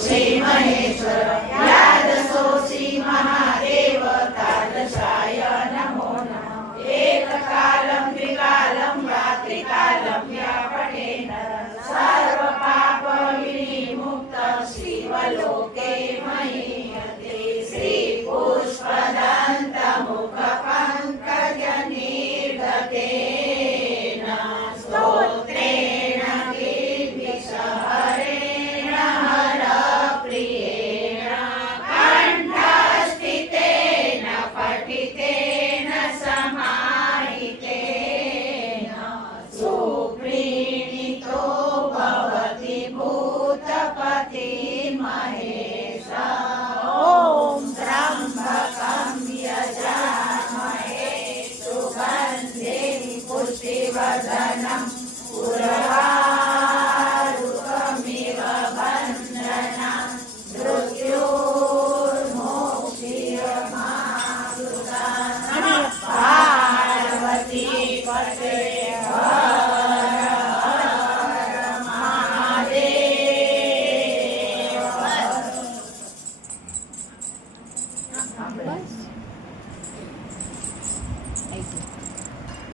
श्री महेश्वर यादसो श्री महादेव तादृशाय नमो नमः एककालं द्विकालं रात्रिकालं या पठेन सर्वपाप विनिमुक्त शिवलोके महीयते श्री पुष्पदन्त मुख पंकज निर्गतेन स्तोत्रेण गिरिशहरेण हरप्रियेण कण्ठस्थितेन पठितेन समाहितेन सुप्रीणितो भवति भूतपति महेश ॐ त्र्यम्बकं यजामहे सुगन्धिं पुष्टिवर्धनम् उर्वारुकमिव बन्धनं मृत्युर्मोक्षीयमामृतं पार्वती पते हर हर महादेव।